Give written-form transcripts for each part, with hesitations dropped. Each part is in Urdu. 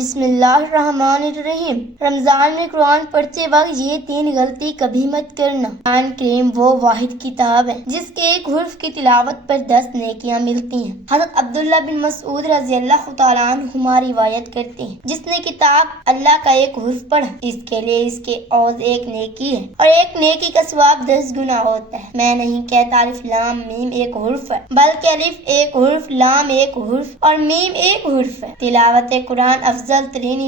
بسم اللہ الرحمن الرحیم۔ رمضان میں قرآن پڑھتے وقت یہ 3 غلطی کبھی مت کرنا۔ قرآن کریم وہ واحد کتاب ہے جس کے ایک حرف کی تلاوت پر 10 نیکیاں ملتی ہیں۔ حضرت عبداللہ بن مسعود رضی اللہ تعالیٰ عنہما روایت کرتے ہیں، جس نے کتاب اللہ کا ایک حرف پڑھا، اس کے لیے اس کے عوض ایک نیکی ہے اور ایک نیکی کا ثواب 10 گنا ہوتا ہے۔ میں نہیں کہتا الف لام میم ایک حرف ہے، بلکہ الف ایک حرف، لام ایک حرف اور میم ایک حرف ہے۔ تلاوت قرآن افضل ترین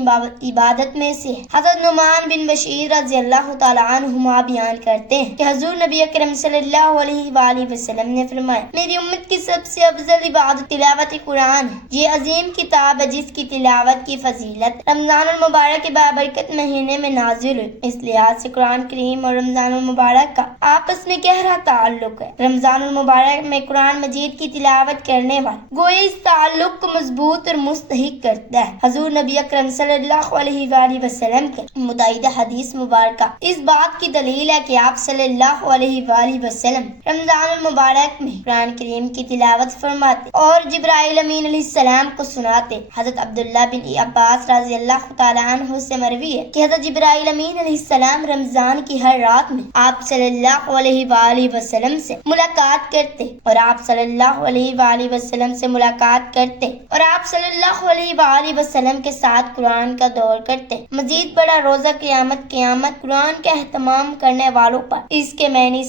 عبادت میں سے ہے۔ حضرت نعمان بن بشیر رضی اللہ تعالیٰ عنہما بیان کرتے ہیں کہ حضور نبی اکرم صلی اللہ علیہ وآلہ وسلم نے فرمایا، میری امت کی سب سے افضل عبادت تلاوت قرآن ہے۔ یہ عظیم کتاب ہے جس کی تلاوت کی فضیلت رمضان المبارک کے بابرکت مہینے میں نازل ہوئی۔ اس لحاظ سے قرآن کریم اور رمضان المبارک کا آپس میں گہرا تعلق ہے۔ رمضان المبارک میں قرآن مجید کی تلاوت کرنے والا گویا اس تعلق کو مضبوط اور مستحق کرتا ہے۔ حضور نبی اکرم صلی اللہ علیہ وآلہ وسلم کے متعدد حدیث مبارکہ اس بات کی دلیل ہے کہ آپ صلی اللہ علیہ وآلہ وسلم رمضان المبارک میں قرآن کریم کی تلاوت فرماتے اور جبرائیل امین علیہ السلام کو سناتے۔ حضرت عبداللہ بن عباس رضی اللہ تعالیٰ عنہ سے مروی ہے کہ حضرت جبرائیل امین علیہ السلام رمضان کی ہر رات میں آپ صلی اللہ علیہ وآلہ وسلم سے ملاقات کرتے اور آپ صلی اللہ علیہ وآلہ وسلم سے ملاقات کرتے اور آپ صلی اللہ علیہ وآلہ وسلم کے ساتھ قرآن کا دور کرتے۔ مزید بڑا روزہ قیامت قرآن کا اہتمام کرنے والوں پر، اس کے معنی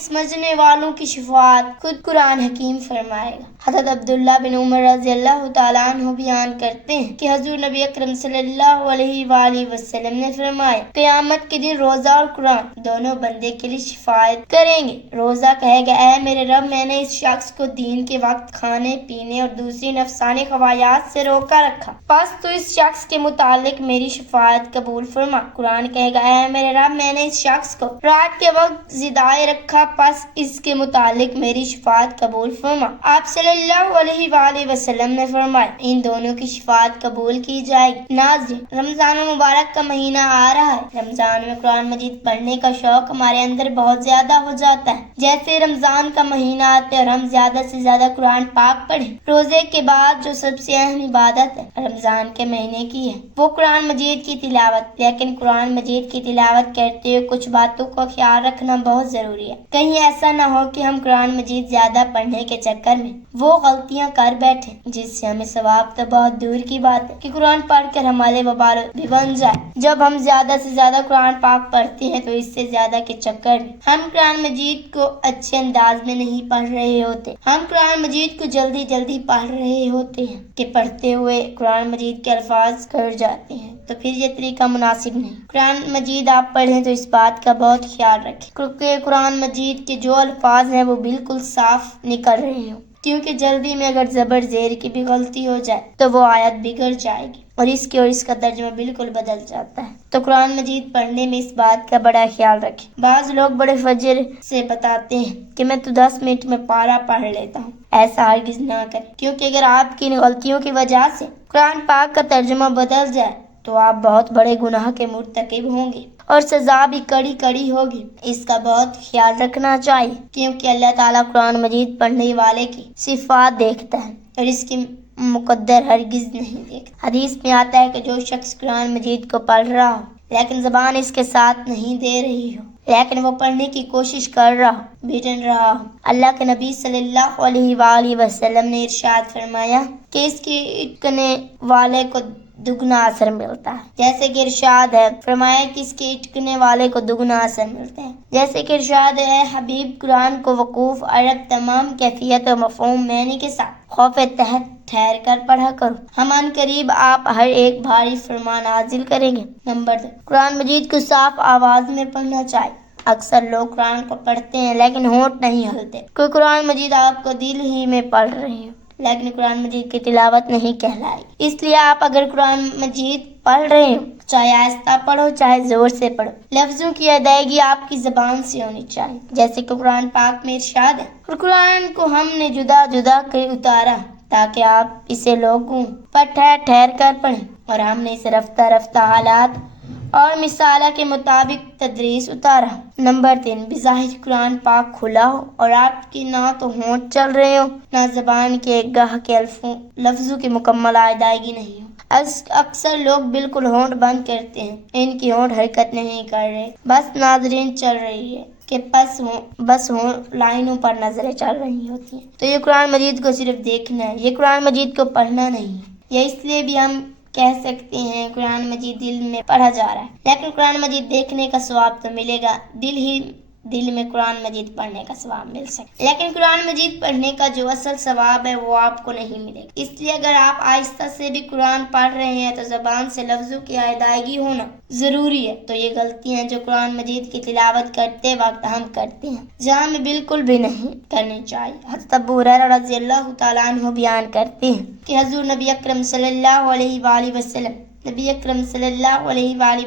سمجھنے والوں کی شفاعت خود قرآن حکیم فرمائے گا۔ حضرت عبداللہ بن عمر رضی اللہ تعالیٰ عنہ بیان کرتے ہیں کہ حضور نبی اکرم صلی اللہ علیہ وآلہ وسلم نے فرمایا، قیامت کے دن روزہ اور قرآن دونوں بندے کے لیے شفاعت کریں گے۔ روزہ کہے گا، اے میرے رب، میں نے اس شخص کو دین کے وقت کھانے پینے اور دوسری نفسانی خواہشات سے روکا رکھا، پس تو اس شخص کے متعلق میری شفاعت قبول فرما۔ قرآن کہے گا، اے میرے رب، میں نے اس شخص کو رات کے وقت زندائے رکھا، پس اس کے متعلق میری شفاعت قبول فرما۔ آپ صلی اللہ علیہ وآلہ وسلم نے فرمایا، ان دونوں کی شفاعت قبول کی جائے گی۔ ناظرین، رمضان المبارک کا مہینہ آ رہا ہے۔ رمضان میں قرآن مجید پڑھنے کا شوق ہمارے اندر بہت زیادہ ہو جاتا ہے۔ جیسے رمضان کا مہینہ آتے اور ہم زیادہ سے زیادہ قرآن پاک پڑھیں۔ روزے کے بعد جو سب سے اہم عبادت ہے رمضان کے مہینے کی ہے وہ قرآن مجید کی تلاوت۔ لیکن قرآن مجید کی تلاوت کرتے ہوئے کچھ باتوں کا خیال رکھنا بہت ضروری ہے۔ کہیں ایسا نہ ہو کہ ہم قرآن مجید زیادہ پڑھنے کے چکر میں وہ غلطیاں کر بیٹھیں جس سے ہمیں ثواب تو بہت دور کی بات ہے کہ قرآن پڑھ کر ہمارے وبال بھی بن جائے۔ جب ہم زیادہ سے زیادہ قرآن پاک پڑھتے ہیں تو اس سے زیادہ کے چکر میں ہم قرآن مجید کو اچھے انداز میں نہیں پڑھ رہے ہوتے۔ ہم قرآن مجید کو جلدی پڑھ رہے ہوتے ہیں کہ پڑھتے ہوئے قرآن مجید کے الفاظ کٹ جاتے ہیں، تو پھر یہ طریقہ مناسب نہیں۔ قرآن مجید آپ پڑھیں تو اس بات کا بہت خیال رکھیں کیونکہ قرآن مجید کے جو الفاظ ہیں وہ بالکل صاف نکل رہے ہوں، کیونکہ جلدی میں اگر زبر زیر کی بھی غلطی ہو جائے تو وہ آیت بگڑ جائے گی اور اس کا ترجمہ بالکل بدل جاتا ہے۔ تو قرآن مجید پڑھنے میں اس بات کا بڑا خیال رکھیں۔ بعض لوگ بڑے فجر سے بتاتے ہیں کہ میں تو 10 منٹ میں پارہ پڑھ لیتا ہوں۔ ایسا ہرگز نہ کریں، کیونکہ اگر آپ کی غلطیوں کی وجہ سے قرآن پاک کا ترجمہ بدل جائے تو آپ بہت بڑے گناہ کے مرتکب ہوں گے اور سزا بھی کڑی ہوگی۔ اس کا بہت خیال رکھنا چاہیے کیونکہ اللہ تعالیٰ قرآن مجید پڑھنے والے کی صفات دیکھتا ہے اور اس کی مقدر ہرگز نہیں دیکھتا۔ حدیث میں آتا ہے کہ جو شخص قرآن مجید کو پڑھ رہا ہو لیکن زبان اس کے ساتھ نہیں دے رہی ہو، لیکن وہ پڑھنے کی کوشش کر رہا ہو، بھٹن رہا ہو، اللہ کے نبی صلی اللہ علیہ وآلہ وسلم نے ارشاد فرمایا کہ اس کی اٹکنے والے کو دگنا اثر ملتا ہے۔ جیسے کہ ارشاد ہے، فرمایا کہ اس کے اٹکنے والے کو دگنا اثر ملتا ہے۔ جیسے کہ ارشاد ہے، حبیب قرآن کو وقوف عرب تمام کیفیت و مفہوم معنی کے ساتھ خوف تحت ٹھہر کر پڑھا کرو، ہم ان قریب آپ ہر ایک بھاری فرمان نازل کریں گے۔ نمبر 2، قرآن مجید کو صاف آواز میں پڑھنا چاہیے۔ اکثر لوگ قرآن کو پڑھتے ہیں لیکن ہونٹ نہیں ہلتے، کوئی قرآن مجید آپ کو دل ہی میں پڑھ رہے ہیں لیکن قرآن مجید کی تلاوت نہیں کہلائے گی۔ اس لیے آپ اگر قرآن مجید پڑھ رہے ہو، چاہے آہستہ پڑھو چاہے زور سے پڑھو، لفظوں کی ادائیگی آپ کی زبان سے ہونی چاہیے، جیسے کہ قرآن پاک میں ارشاد ہے، اور قرآن کو ہم نے جدا کر اتارا تاکہ آپ اسے لوگوں پر ٹھہر کر پڑھیں، اور ہم نے اسے رفتہ حالات اور مثالہ کے مطابق تدریس اتارا۔ نمبر 3، بظاہر قرآن پاک کھلا ہو اور آپ کی نہ تو ہونٹ چل رہے ہو نہ زبان کے گاہ کے لفظوں کی مکمل ادائیگی نہیں ہو، اکثر لوگ بالکل ہونٹ بند کرتے ہیں، ان کی ہونٹ حرکت نہیں کر رہے، بس ناظرین چل رہی ہے کہ بس لائنوں پر نظریں چل رہی ہوتی ہیں۔ تو یہ قرآن مجید کو صرف دیکھنا ہے، یہ قرآن مجید کو پڑھنا نہیں ہے۔ یہ اس لیے بھی ہم کہہ سکتے ہیں قرآن مجید دل میں پڑھا جا رہا ہے، لیکن قرآن مجید دیکھنے کا ثواب تو ملے گا، دل میں قرآن مجید پڑھنے کا ثواب مل سکتا ہے، لیکن قرآن مجید پڑھنے کا جو اصل ثواب ہے وہ آپ کو نہیں ملے گا۔ اس لیے اگر آپ آہستہ سے بھی قرآن پڑھ رہے ہیں تو زبان سے لفظوں کی ادائیگی ہونا ضروری ہے۔ تو یہ غلطیاں جو قرآن مجید کی تلاوت کرتے وقت ہم کرتے ہیں، جہاں ہمیں بالکل بھی نہیں کرنی چاہیے۔ حضرت ابو ہریرہ رضی اللہ تعالیٰ عنہ بیان کرتے ہیں کہ حضور نبی اکرم صلی اللہ علیہ وآلہ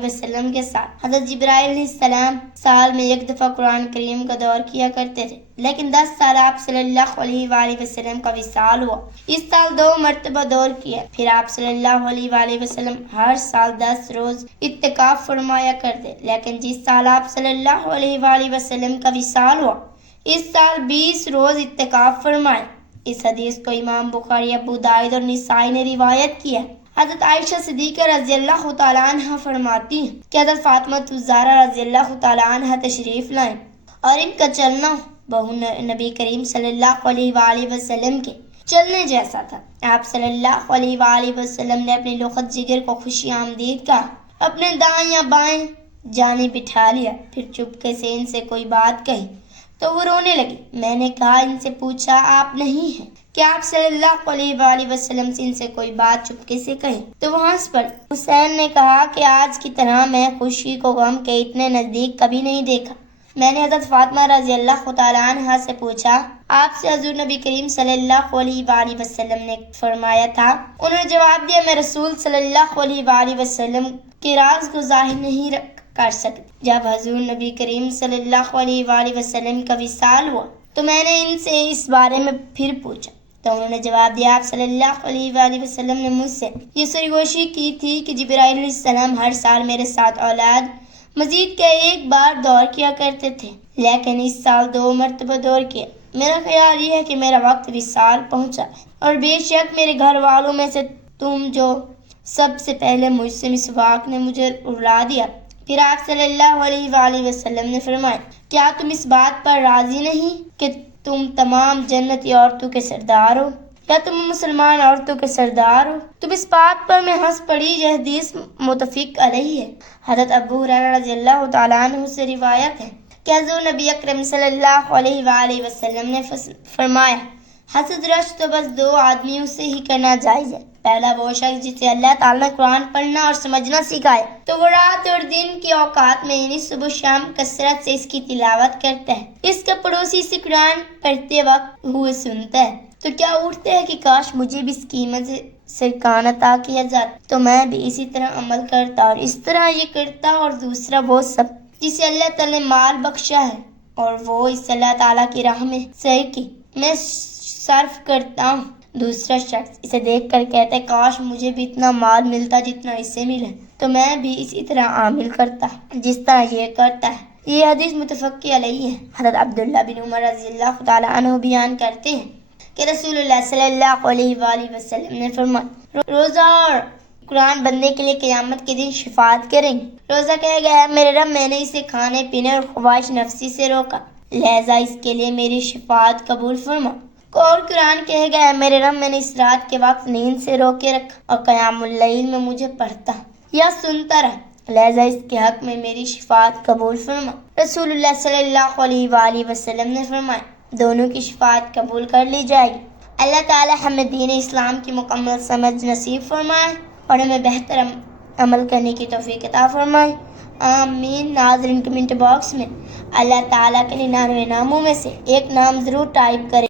وسلم کے ساتھ حضرت جبرائیل علیہ السلام سال میں ایک دفعہ قرآن کریم کا دور کیا کرتے تھے، لیکن 10 سال آپ صلی اللہ علیہ وآلہ وسلم کا وصال ہوا، اس سال 2 مرتبہ دور کیا۔ پھر آپ صلی اللہ علیہ وآلہ وسلم ہر سال 10 روز اعتکاف فرمایا کرتے، لیکن جس سال آپ صلی اللہ علیہ وآلہ وسلم کا وصال ہوا اس سال 20 روز اعتکاف فرمائے۔ اس حدیث کو امام بخاری، ابو داؤد اور نسائی نے روایت کیا۔ حضرت عائشہ صدیقہ رضی اللہ تعالیٰ عنہ فرماتی ہیں کہ حضرت فاطمہ الزہرا رضی اللہ تعالیٰ عنہ تشریف لائیں اور ان کا چلنا بہو نبی کریم صلی اللہ علیہ وآلہ وسلم کے چلنے جیسا تھا۔ آپ صلی اللہ علیہ وآلہ وسلم نے اپنے لخت جگر کو خوشی آمدید کہا، اپنے دائیں یا بائیں جانب بٹھا لیا، پھر چپکے سے ان سے کوئی بات کہی تو وہ رونے لگی۔ میں نے کہا، ان سے پوچھا آپ نہیں ہیں کہ آپ صلی اللہ علیہ وآلہ وسلم سے ان سے کوئی بات چپکے سے کہیں؟ تو وہ ہنس پڑے۔ حسین نے کہا کہ آج کی طرح میں خوشی کو غم کے اتنے نزدیک کبھی نہیں دیکھا۔ میں نے حضرت فاطمہ رضی اللہ تعالیٰ عنہ سے پوچھا، آپ سے حضور نبی کریم صلی اللہ علیہ وآلہ وسلم نے فرمایا تھا؟ انہوں نے جواب دیا، میں رسول صلی اللہ علیہ وآلہ وسلم کے راز کو ظاہر نہیں کر سکتی۔ جب حضور نبی کریم صلی اللہ علیہ وآلہ وسلم کا وصال ہوا تو میں نے ان سے اس بارے میں پھر پوچھا تو انہوں نے جواب دیا، آپ صلی اللہ علیہ وآلہ وسلم نے مجھ سے یہ سرگوشی کی تھی کہ جبرائیل علیہ السلام ہر سال میرے ساتھ اولاد مزید کا ایک بار دور کیا کرتے تھے، لیکن اس سال 2 مرتبہ دور کیا۔ میرا خیال یہ ہے کہ میرا وقت وصال پہنچا، اور بے شک میرے گھر والوں میں سے تم جو سب سے پہلے مجھ سے مسواک نے مجھے رلا دیا۔ پھر آپ صلی اللہ علیہ وآلہ وسلم نے فرمایا، کیا تم اس بات پر راضی نہیں کہ تم تمام جنتی عورتوں کے سردار ہو، یا تم مسلمان عورتوں کے سردار ہو؟ تم اس بات پر میں ہنس پڑی۔ یہ حدیث متفق علیہ ہے۔ حضرت ابو ہریرہ رضی اللہ تعالیٰ عنہ سے روایت ہے کہ حضور نبی اکرم صلی اللہ علیہ وآلہ وسلم نے فرمایا، حسد رشک تو بس 2 آدمیوں سے ہی کرنا جائز ہے۔ پہلا وہ شخص جسے اللہ تعالیٰ نے قرآن پڑھنا اور سمجھنا سکھائے تو وہ رات اور دن کے اوقات میں یعنی صبح شام کثرت سے اس کی تلاوت کرتا ہے، اس کا پڑوسی سے قرآن پڑھتے وقت ہوئے سنتا ہے تو کیا اٹھتا ہے کہ کاش مجھے بھی اس قیمت سے کان عطا کیا جاتا تو میں بھی اسی طرح عمل کرتا اور اس طرح یہ کرتا۔ اور دوسرا وہ سب جسے اللہ تعالیٰ نے مال بخشا ہے اور وہ اس اللہ تعالیٰ کی راہ میں میں صرف کرتا ہوں، دوسرا شخص اسے دیکھ کر کہتا ہے کاش مجھے بھی اتنا مال ملتا جتنا اسے ملا تو میں بھی اسی طرح عمل کرتا جس طرح یہ کرتا ہے۔ یہ حدیث متفق علیہ ہے۔ حضرت عبداللہ بن عمر رضی اللہ تعالیٰ عنہ بیان کرتے ہیں کہ رسول اللہ صلی اللہ علیہ وآلہ وسلم نے فرمایا، روزہ اور قرآن بندے کے لیے قیامت کے دن شفاعت کریں گے۔ روزہ کہے گا، میرے رب میں نے اسے کھانے پینے اور خواہش نفسی سے روکا، لہذا اس کے لیے میری شفاعت قبول فرما۔ اور قرآن کہے گا، میرے رب میں نے اس رات کے وقت نیند سے روکے رکھا اور قیام اللیل میں مجھے پڑھتا یا سنتا رہا، لہذا اس کے حق میں میری شفاعت قبول فرما۔ رسول اللہ صلی اللہ علیہ وآلہ وسلم نے فرمایا، دونوں کی شفاعت قبول کر لی جائے گی۔ اللہ تعالی ہمیں دین اسلام کی مکمل سمجھ نصیب فرمائے اور ہمیں بہتر عمل کرنے کی توفیق عطا فرمائے، آمین۔ ناظرین، کمنٹ باکس میں اللہ تعالیٰ کے 99 ناموں میں سے ایک نام ضرور ٹائپ کریں۔